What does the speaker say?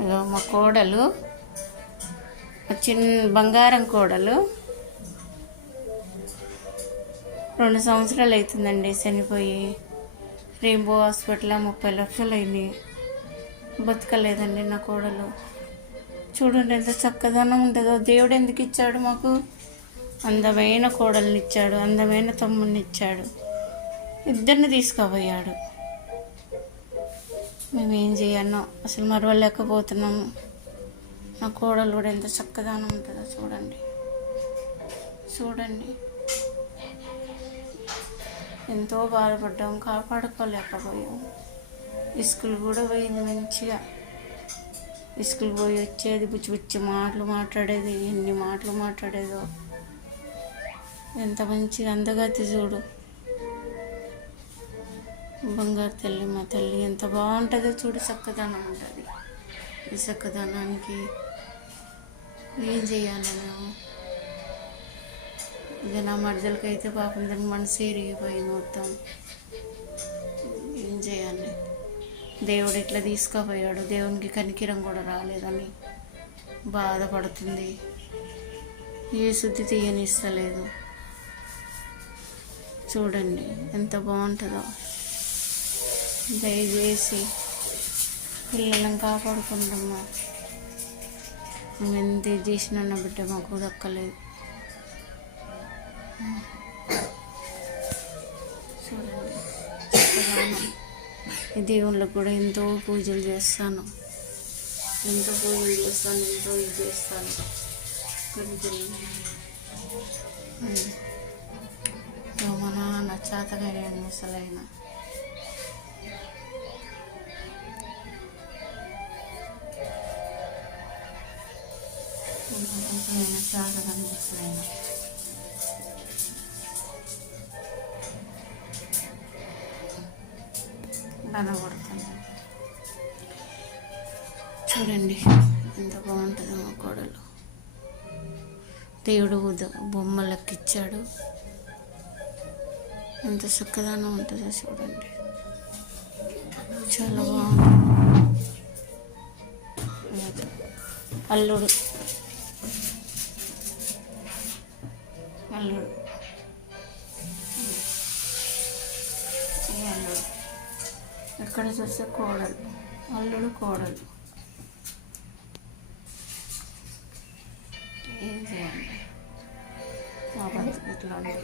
ఇగో మా కోడలు, చిన్న బంగారం కోడలు 2 సంవత్సరాలు అవుతుందండి చనిపోయి. రెయిన్బో హాస్పిటల్లో 30 లక్షలు అయినాయి. బతకలేదండి నా కోడలు. చూడండి ఎంత చక్కదనం ఉంటుందో. దేవుడు ఎందుకు ఇచ్చాడు మాకు? అందమైన కోడల్ని ఇచ్చాడు, అందమైన తమ్ముడిని ఇచ్చాడు, ఇద్దరిని తీసుకుపోయాడు. మేమేం చేయన్నో అసలు మరవలేకపోతున్నాము. నా కోడలు కూడా ఎంత చక్కదనం ఉంటుందో చూడండి. చూడండి ఎంతో బాధపడ్డాము, కాపాడుకోలేకపోయాము. స్కూల్ కూడా పోయింది మంచిగా. స్కూల్ పోయి వచ్చేది, బుచ్చి బుచ్చి మాటలు మాట్లాడేది, ఎన్ని మాటలు మాట్లాడేదో. ఎంత మంచిగా అందగతి చూడు. బంగారు తల్లి, మా తల్లి ఎంత బాగుంటుందో చూడు. చక్కదనం ఉంటుంది. ఈ చక్కదనానికి ఏం చేయాలి మేము? ఇక నా మర్దలకైతే పాపం దానికి మనసు ఎరిగిపోయింది మొత్తం. ఏం చేయాలి? దేవుడు ఇట్లా తీసుకుపోయాడు. దేవునికి కనికిరం కూడా రాలేదని బాధపడుతుంది. ఏ శుద్ధి తీయనిస్తలేదు. చూడండి ఎంత బాగుంటుందో. దయచేసి పిల్లలను కాపాడుకుంటామా. మేము ఎంత చేసినా నా బిడ్డ మాకు దక్కలేదు. చూడండి ఈ దేవుళ్ళకు కూడా ఎంతో పూజలు చేస్తాను, ఎంతో ఇది చేస్తాను. మా నాన్న చేతగానే ముసలైన చేతగా ముసలైన కనబడుతుంది. చూడండి ఎంత బాగుంటుందో మా కోడలు. దేవుడు బొమ్మలకి ఇచ్చాడు. ఎంత చక్కదనం ఉంటుందో చూడండి. చాలా బాగుంటుంది. అల్లుడు అల్లుడు అల్లుడు ఎక్కడ చూస్తే కోడలు, అల్లుడు కోడలు. ఏం చేయండి? మా బతుకు ఇట్లా ఉంది.